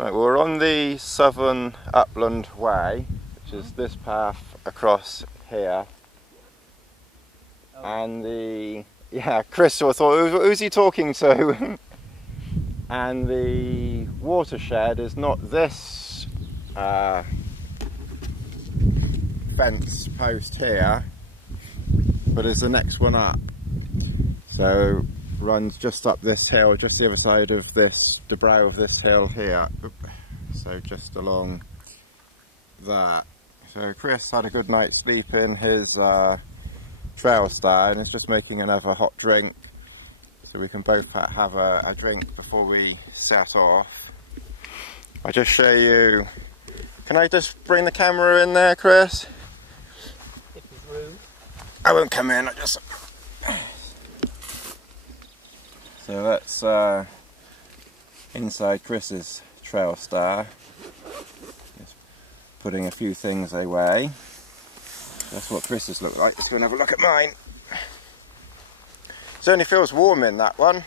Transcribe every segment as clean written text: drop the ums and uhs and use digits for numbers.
Right, we're on the Southern Upland Way, which is this path across here. And Chris, I thought, who's he talking to? And the watershed is not this fence post here, but is the next one up. So runs just up this hill, just the other side of this, the brow of this hill here. So just along that. So Chris had a good night's sleep in his trail star and is just making another hot drink, so we can both have a drink before we set off. I'll just show you. Can I just bring the camera in there, Chris? If there's room. I won't come in, I just... So that's inside Chris's trail star. Just putting a few things away. That's what Chris's look like. Let's go and have a look at mine. Certainly feels warm in that one.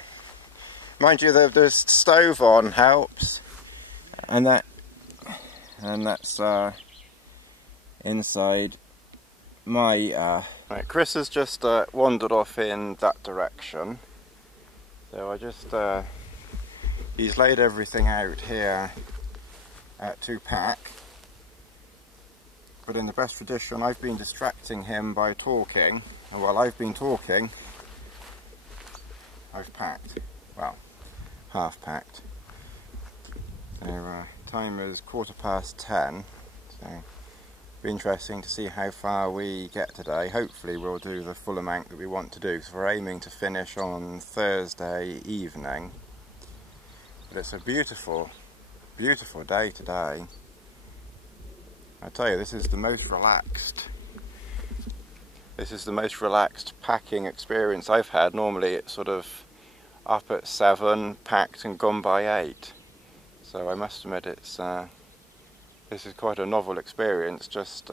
Mind you, the stove on helps. And that's inside my... Right, Chris has just wandered off in that direction. So I just, he's laid everything out here to pack. But in the best tradition, I've been distracting him by talking. And while I've been talking, I've packed. Well, half packed. So time is 10:15. So it'll be interesting to see how far we get today. Hopefully we'll do the full amount that we want to do, because we're aiming to finish on Thursday evening. But it's a beautiful, beautiful day today. I tell you, this is the most relaxed packing experience I've had. Normally it's sort of up at 7, packed and gone by 8. So I must admit it's this is quite a novel experience, just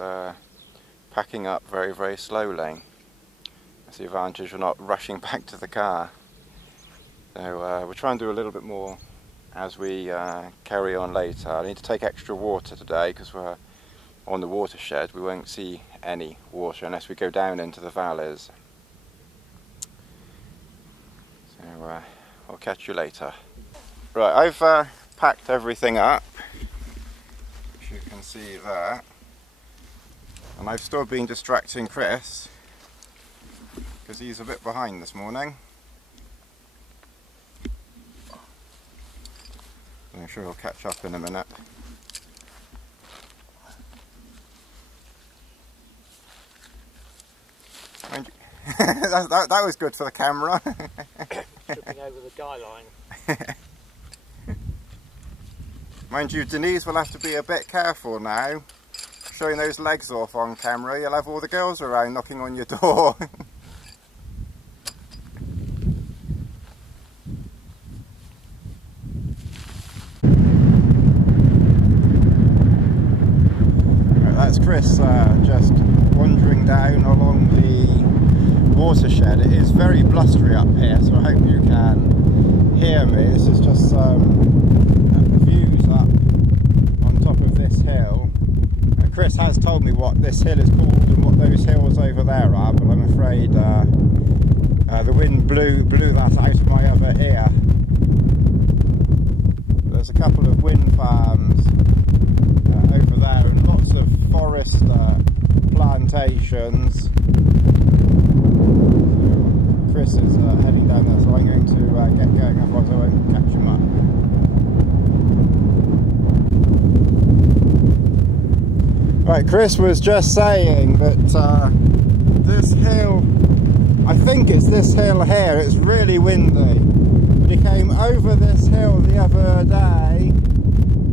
packing up very, very slowly. That's the advantage, we're not rushing back to the car. So we'll try and do a little bit more as we carry on later. I need to take extra water today because we're on the watershed. We won't see any water unless we go down into the valleys. So I'll catch you later. Right, I've packed everything up, as you can see there, and I've still been distracting Chris because he's a bit behind this morning. I'm sure he'll catch up in a minute. that was good for the camera. Tripping over the guy line. Mind you, Denise will have to be a bit careful now. Showing those legs off on camera, you'll have all the girls around knocking on your door. Right, that's Chris just wandering down along the watershed. It is very blustery up here, so I hope you can hear me. This is just views up on top of this hill. Chris has told me what this hill is called and what those hills over there are, but I'm afraid the wind blew that out of my other ear. There's a couple of wind farms over there and lots of forest plantations. Chris is heading down there, so I'm going to get going, otherwise I won't catch him up. Right, Chris was just saying that this hill, I think it's this hill here, it's really windy. But he came over this hill the other day,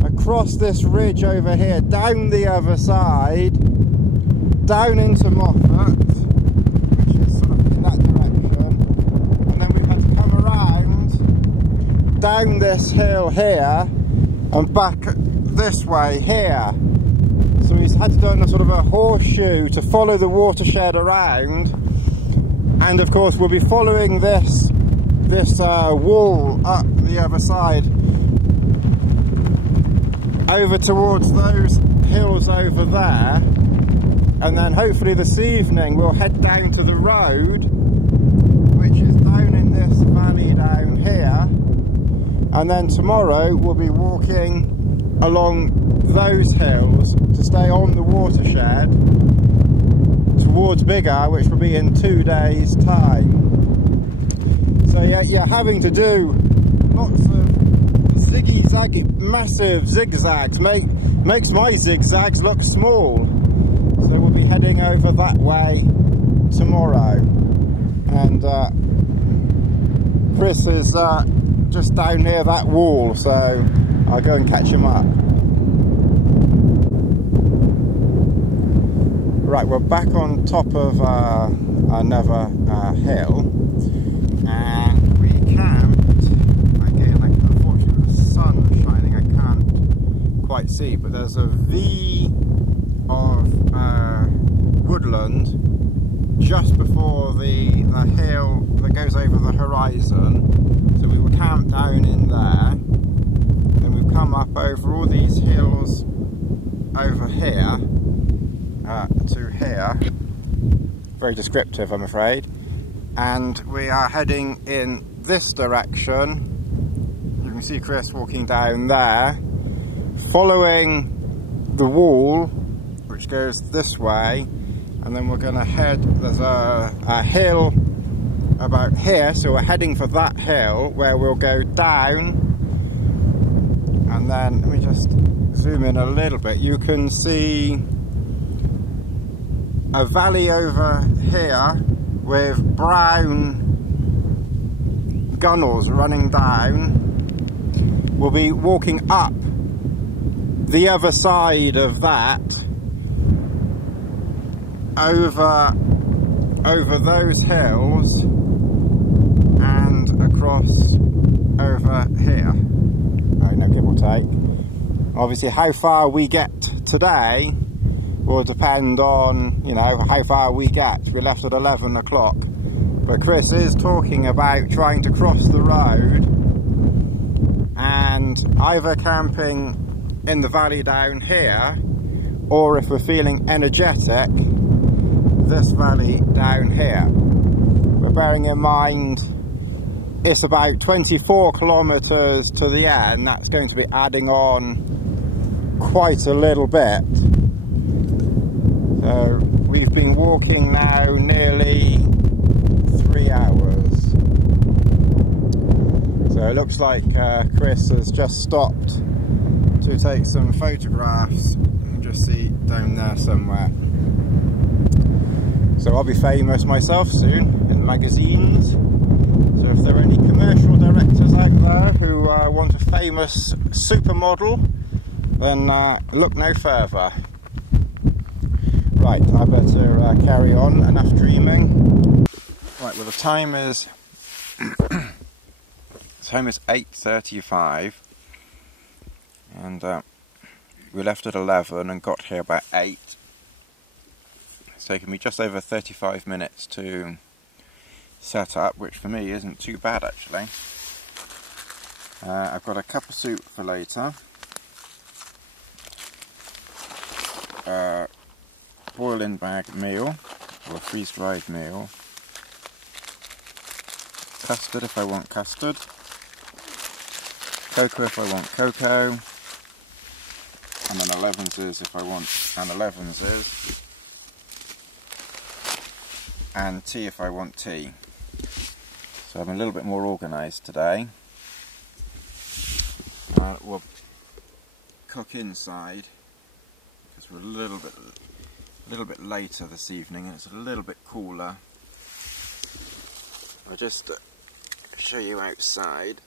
across this ridge over here, down the other side, down into Moffat, which is sort of in that direction, and then we had to come around, down this hill here, and back this way here. So he's had to do a sort of a horseshoe to follow the watershed around, and of course we'll be following this wall up the other side. over towards those hills over there, and then hopefully this evening we'll head down to the road, which is down in this valley down here, and then tomorrow we'll be walking along those hills to stay on the watershed towards Biggar, which will be in 2 days' time. So yeah, you're having to do lots of ziggy-zaggy, massive zigzags. Makes my zigzags look small. So we'll be heading over that way tomorrow. And Chris is just down near that wall, so I'll go and catch him up. Right, we're back on top of another hill, and we camped. Again, unfortunately the sun is shining, I can't quite see, but there's a V of woodland just before the hill that goes over the horizon. So we were camped down in there, then we've come up over all these hills over here to here. Very descriptive, I'm afraid. And we are heading in this direction. You can see Chris walking down there, following the wall, which goes this way, and then we're going to head, there's a hill about here, so we're heading for that hill where we'll go down, and then let me just zoom in a little bit. You can see a valley over here with brown gunnels running down. We'll be walking up the other side of that, over those hills and across over here. I know, give or take. Obviously how far we get today will depend on, you know, how far we get. We left at 11 o'clock, but Chris is talking about trying to cross the road and either camping in the valley down here, or if we're feeling energetic, this valley down here. But bearing in mind it's about 24 kilometers to the end, that's going to be adding on quite a little bit. So we've been walking now nearly 3 hours. So it looks like Chris has just stopped to take some photographs. You can just see down there somewhere. So I'll be famous myself soon in magazines. So if there are any commercial directors out there who want a famous supermodel, then look no further. Right, I better carry on. Enough dreaming. Right, well the time is 8:35, and we left at 11 and got here about 8. It's taken me just over 35 minutes to set up, which for me isn't too bad actually. I've got a cup of soup for later, boil-in bag meal, or a freeze-dried meal, custard if I want custard, cocoa if I want cocoa, and an 11's if I want an 11's, and tea if I want tea. So I'm a little bit more organised today. We'll cook inside because we're a little bit later this evening and it's a little bit cooler. I'll just show you outside.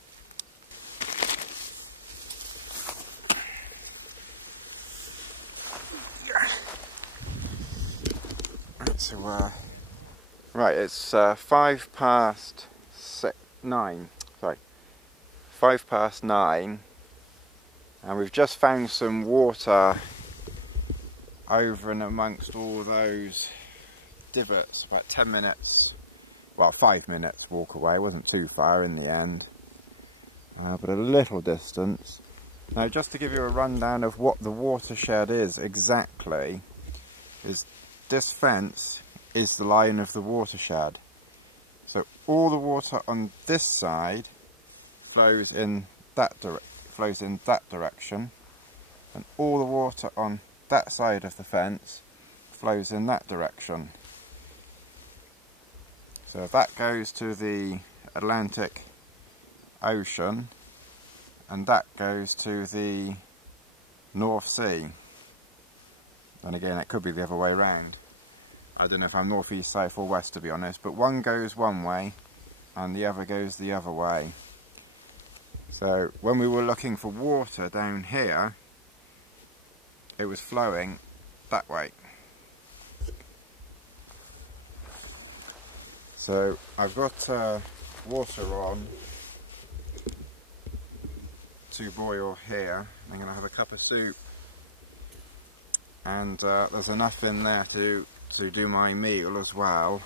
So right, it's 9:05, and we've just found some water over and amongst all those divots. About 10 minutes, well 5 minutes walk away. It wasn't too far in the end, but a little distance. Now, just to give you a rundown of what the watershed is exactly, is this fence is the line of the watershed. So all the water on this side flows in that direction, and all the water on that side of the fence flows in that direction. So that goes to the Atlantic Ocean, and that goes to the North Sea. And again, it could be the other way around. I don't know if I'm north, east, south or west, to be honest, but one goes one way and the other goes the other way. So when we were looking for water down here, it was flowing that way. So I've got water on to boil here. I'm going to have a cup of soup, and there's enough in there to do my meal as well.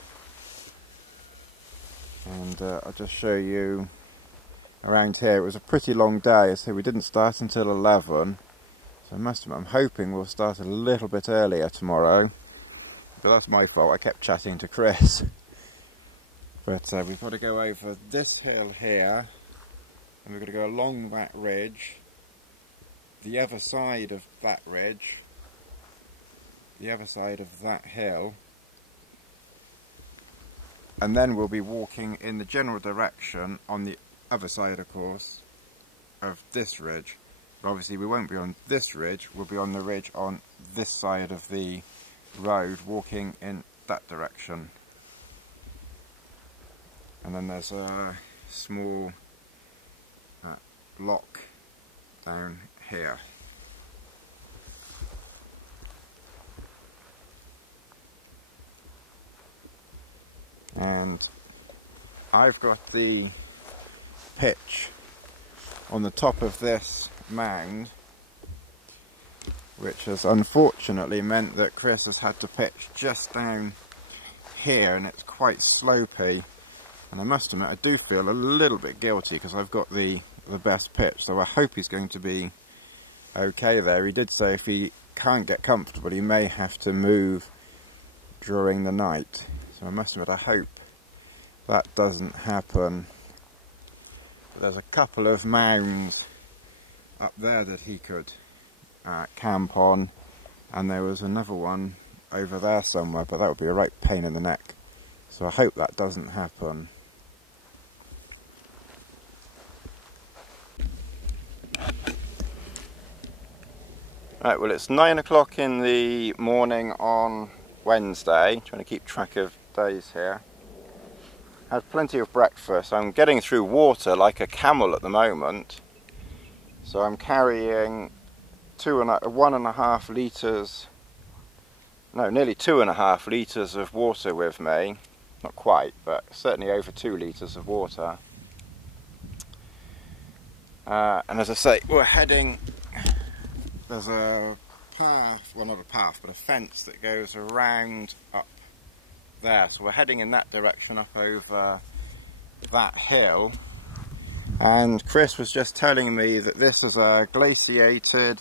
And I'll just show you around here. It was a pretty long day, so we didn't start until 11. So I'm hoping we'll start a little bit earlier tomorrow. But that's my fault, I kept chatting to Chris. But we've got to go over this hill here, and we've got to go along that ridge, the other side of that ridge, the other side of that hill, and then we'll be walking in the general direction on the other side, of course, of this ridge. But obviously we won't be on this ridge, we'll be on the ridge on this side of the road, walking in that direction. And then there's a small lock down here. And I've got the pitch on the top of this mound, which has unfortunately meant that Chris has had to pitch just down here, and it's quite slopey. And I must admit, I do feel a little bit guilty because I've got the best pitch, so I hope he's going to be okay there. He did say if he can't get comfortable, he may have to move during the night. So I must admit, I hope that doesn't happen. But there's a couple of mounds up there that he could camp on, and there was another one over there somewhere, but that would be a right pain in the neck. So I hope that doesn't happen. Right, well, it's 9 o'clock in the morning on Wednesday, trying to keep track of days here. Had plenty of breakfast. I'm getting through water like a camel at the moment. So I'm carrying nearly 2.5 litres of water with me. Not quite, but certainly over 2 litres of water. And as I say, we're heading, there's a path, well not a path, but a fence that goes around up there. So we're heading in that direction up over that hill. And Chris was just telling me that this is a glaciated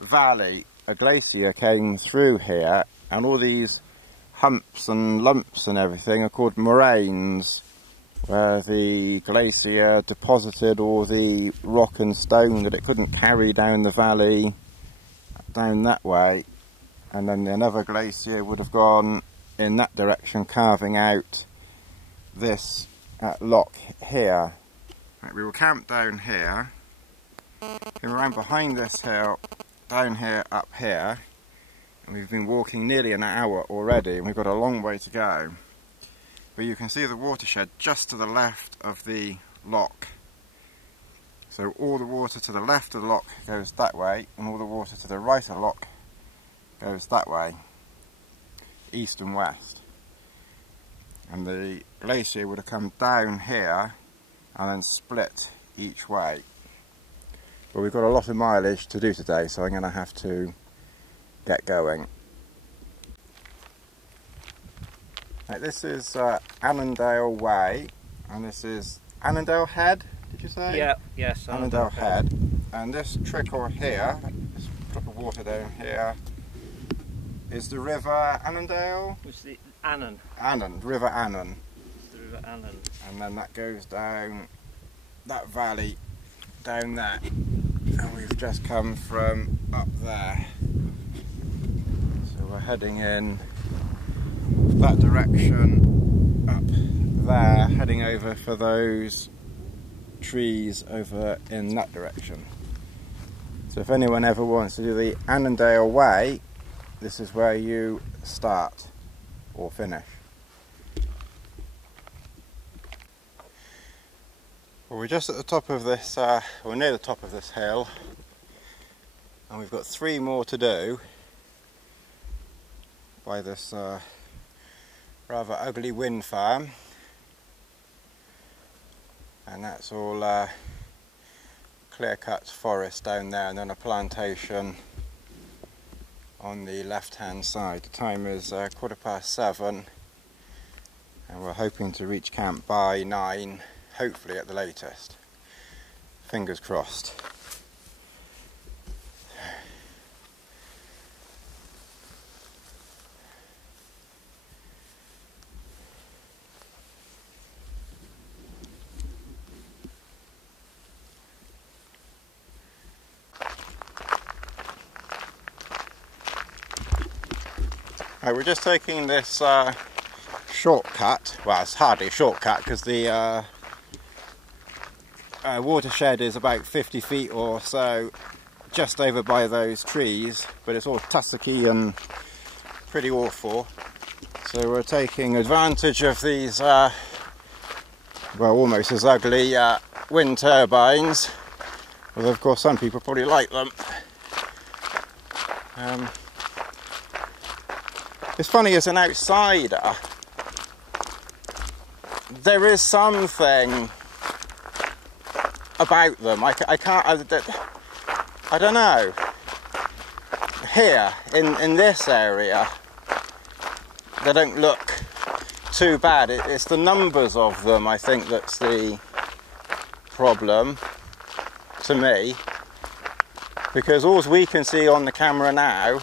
valley. A glacier came through here, and all these humps and lumps and everything are called moraines, where the glacier deposited all the rock and stone that it couldn't carry down the valley down that way, and then another glacier would have gone in that direction, carving out this lock here. Right, we will camp down here, came around behind this hill, down here, up here, and we've been walking nearly an hour already, and we've got a long way to go. But you can see the watershed just to the left of the lock. So all the water to the left of the lock goes that way, and all the water to the right of the lock goes that way, east and west. And the glacier would have come down here and then split each way. But we've got a lot of mileage to do today, so I'm going to have to get going. Right, this is Annandale Way, and this is Annandale Head. did you say? Yeah, yes. Annandale Head. And this trickle here, this drop of water down here, is the River Annandale? It's the Annan. Annan, River Annan. The River Annan. And then that goes down that valley down there. And we've just come from up there. So we're heading in that direction up there, heading over for those trees over in that direction. So if anyone ever wants to do the Annandale Way, this is where you start or finish. Well, we're just at the top of this, we're near the top of this hill, and we've got 3 more to do by this rather ugly wind farm, and that's all clear-cut forest down there, and then a plantation on the left-hand side. The time is 7:15, and we're hoping to reach camp by 9. Hopefully at the latest. Fingers crossed. Right, we're just taking this shortcut. Well, it's hardly a shortcut because the watershed is about 50 feet or so just over by those trees, but it's all tussocky and pretty awful. So we're taking advantage of these well, almost as ugly wind turbines, although of course some people probably like them. It's funny, as an outsider, there is something about them. I don't know. Here, in this area, they don't look too bad. It's the numbers of them, I think, that's the problem to me. Because all we can see on the camera now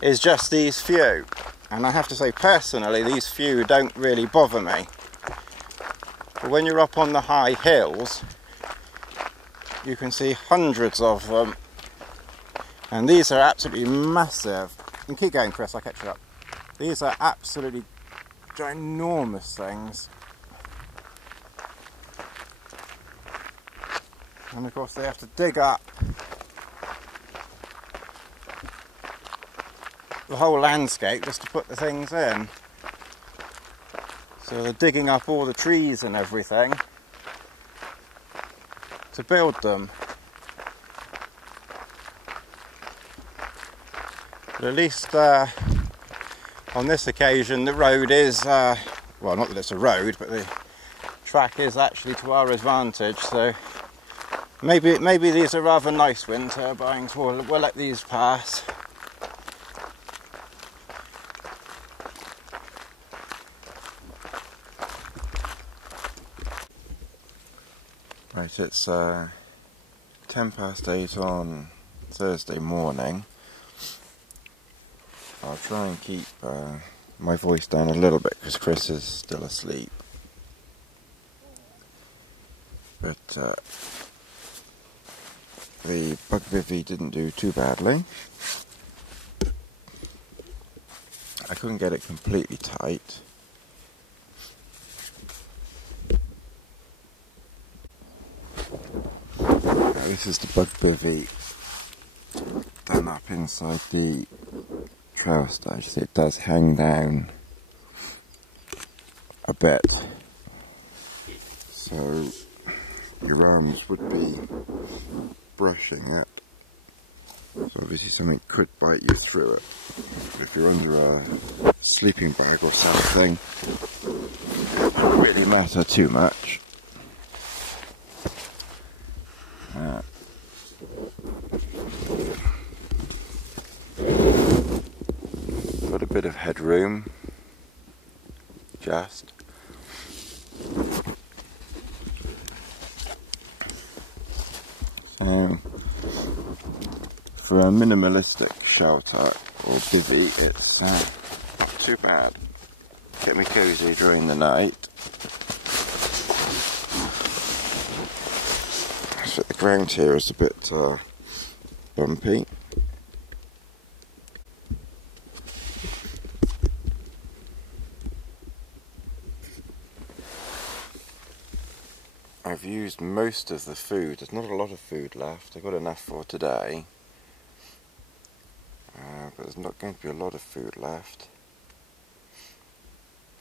is just these few. And I have to say, personally, these few don't really bother me. But when you're up on the high hills, you can see hundreds of them, and these are absolutely massive. You can keep going, Chris, I'll catch you up. These are absolutely ginormous things, and of course they have to dig up the whole landscape just to put the things in. So they're digging up all the trees and everything to build them. But at least on this occasion the road is, well, not that it's a road, but the track is actually to our advantage, so maybe these are rather nice wind turbines. We'll let these pass. Right, it's 8:10 on Thursday morning. I'll try and keep my voice down a little bit because Chris is still asleep. But the bug bivvy didn't do too badly. I couldn't get it completely tight. This is the bug bivvy done up inside the trail stage. So it does hang down a bit, so your arms would be brushing it. So obviously something could bite you through it. But if you're under a sleeping bag or something, it won't really matter too much. Got a bit of headroom, just. So for a minimalistic shelter or bivvy, it's not too bad. Get me cozy during the night. So the ground here is a bit bumpy. I've used most of the food. There's not a lot of food left. I've got enough for today. But there's not going to be a lot of food left.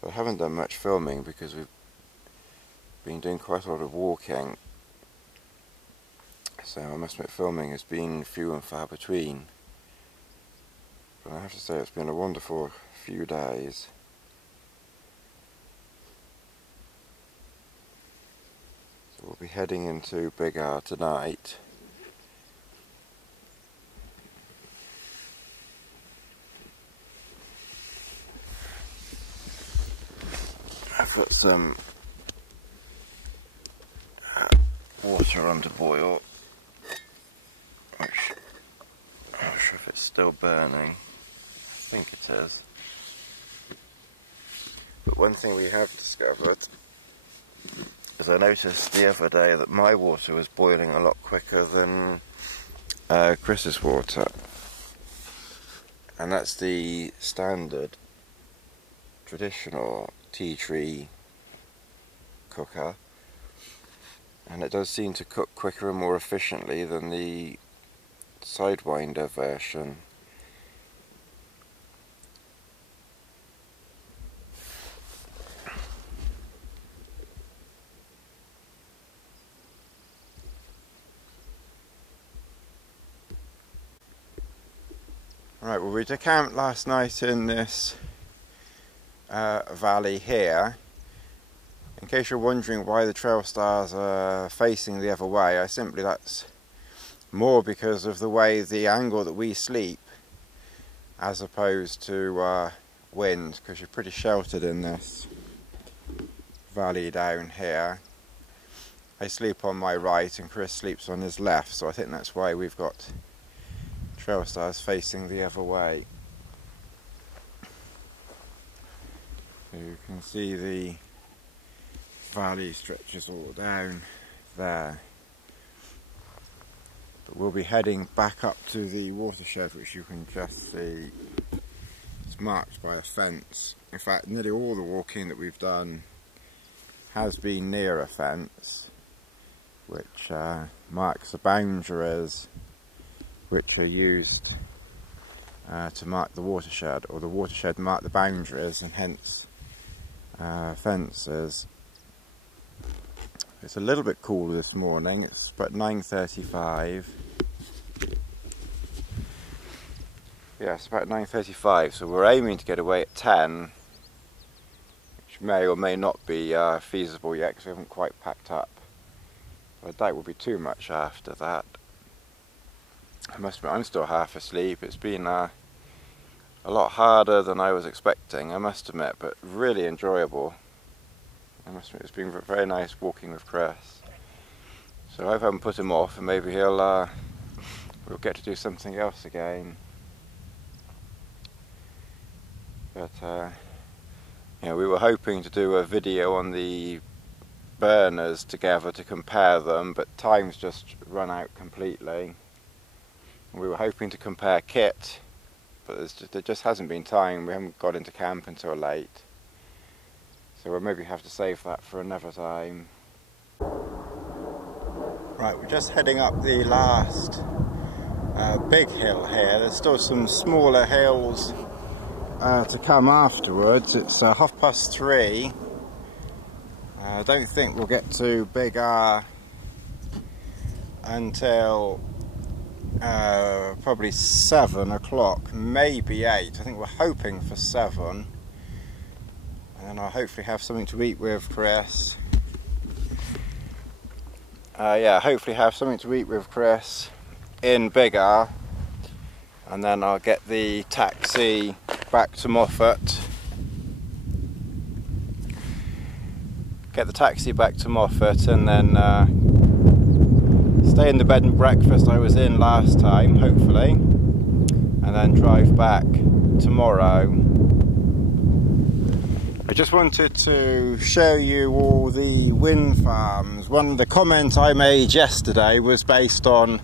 But I haven't done much filming because we've been doing quite a lot of walking. So I must admit filming has been few and far between. But I have to say it's been a wonderful few days. So we'll be heading into Biggar tonight. I've got some water on to boil, which I'm not sure if it's still burning. I think it is. But one thing we have discovered is I noticed the other day that my water was boiling a lot quicker than Chris's water, and that's the standard traditional tea tree cooker, and it does seem to cook quicker and more efficiently than the Sidewinder version. Right, well, we decamped last night in this valley here. In case you're wondering why the trail stars are facing the other way, that's more because of the way the angle that we sleep as opposed to wind, because you're pretty sheltered in this valley down here. I sleep on my right and Chris sleeps on his left, so I think that's why we've got trail stars facing the other way. So you can see the valley stretches all down there. But we'll be heading back up to the watershed, which you can just see. It's marked by a fence. In fact, nearly all the walking that we've done has been near a fence, which marks the boundaries which are used to mark the watershed, or the watershed mark the boundaries, and hence fences. It's a little bit cool this morning. It's about 9:35. Yeah, it's about 9:35, so we're aiming to get away at 10, which may or may not be feasible yet because we haven't quite packed up. But I doubt we'll be too much after that. I must admit, I'm still half asleep. It's been a lot harder than I was expecting, I must admit, but really enjoyable. I must admit, it's been very nice walking with Chris. So I hope I haven't put him off, and maybe we'll get to do something else again. But you know, we were hoping to do a video on the burners together to compare them, but time's just run out completely. We were hoping to compare kit, but there just hasn't been time. We haven't got into camp until late, so we'll maybe have to save that for another time. Right, we're just heading up the last big hill here. There's still some smaller hills to come afterwards. It's 3:30. I don't think we'll get to Biggar until probably 7 o'clock, maybe 8. I think we're hoping for 7, and then I'll hopefully have something to eat with Chris. Yeah, hopefully have something to eat with Chris in Biggar, and then I'll get the taxi back to Moffat. And then stay in the bed and breakfast I was in last time, hopefully, and then drive back tomorrow. I just wanted to show you all the wind farms. One of the comments I made yesterday was based on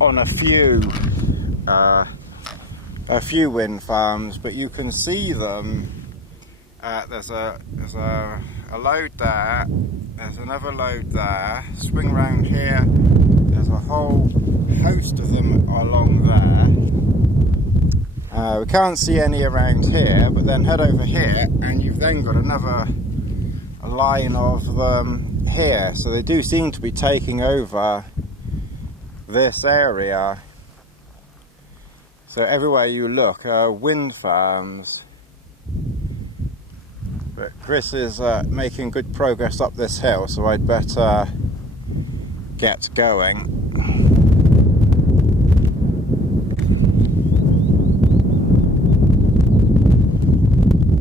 a few wind farms, but you can see them. There's a load there, there's another load there, swing round here, there's a whole host of them along there. We can't see any around here, but then head over here and you've then got another line of them here. So they do seem to be taking over this area. So everywhere you look are wind farms. But Chris is making good progress up this hill, so I'd better get going.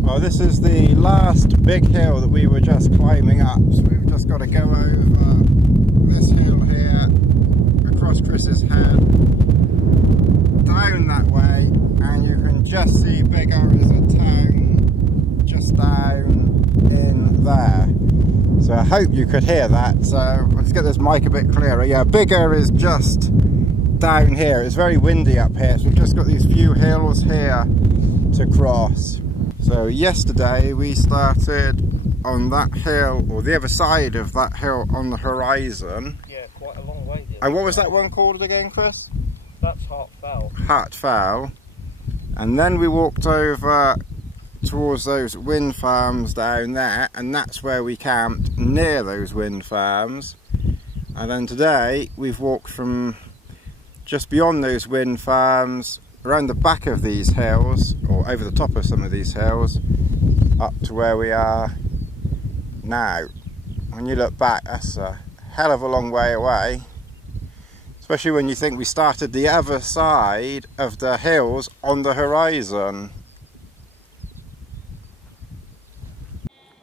Well, this is the last big hill that we were just climbing up, so we've just got to go over this hill here, across Chris's head, down that way, and you can just see Biggar as a town just down in there. So I hope you could hear that. So let's get this mic a bit clearer. Yeah, Biggar is just down here. It's very windy up here, so we've just got these few hills here to cross. So yesterday we started on that hill, or the other side of that hill on the horizon. Yeah, quite a long way. And what was that one called again, Chris? That's Hartfell. Hartfell. And then we walked over towards those wind farms down there, and that's where we camped, near those wind farms. And then today we've walked from just beyond those wind farms, around the back of these hills, or over the top of some of these hills, up to where we are now. When you look back, that's a hell of a long way away, especially when you think we started the other side of the hills on the horizon.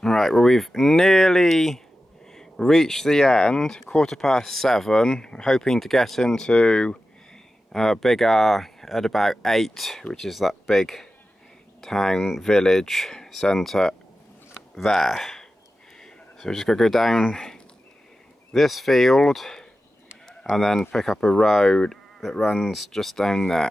Right, well, we've nearly reached the end, 7:15, hoping to get into Biggar at about 8, which is that big town village centre there. So we're just going to go down this field and then pick up a road that runs just down there.